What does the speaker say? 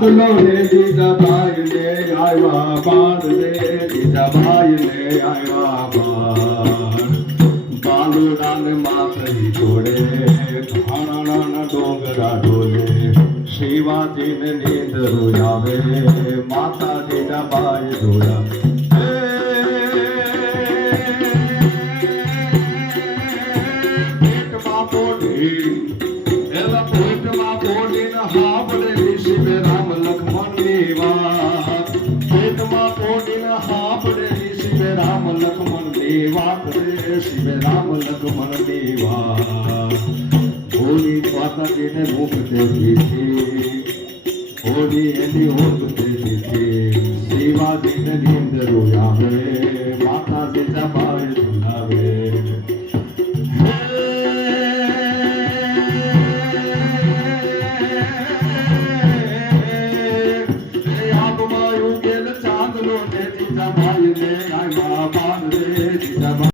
લો રે જીજાભાઈ ને આવ્યા બાર રે જીજાભાઈ ને આવ્યા બાર બાલુડા ને માથરી જોડે ઘાણા ડોંગરા ડોલે શિવાજી ને નીંદરો આવે માતા જીજાભાઈ જોડા પેટમાં પોઢી એલા પેટમાં પોઢીને હાંભળે શિવે રામ લક્ષ્મણ ની વાત પેટમાં પોઢીને હાંભળે શિવે રામ લક્ષ્મણ ની વાત રે શિવે રામ લક્ષ્મણ ની વાત હોલી માતાજીને મુખ દેતી હતી હોલી એની હોત દેતી હતી શિવાજીને નીંદરો આવે માતા જીજાબાઈ સુનાવે ચાંદલો ને જીજાબાઈ ને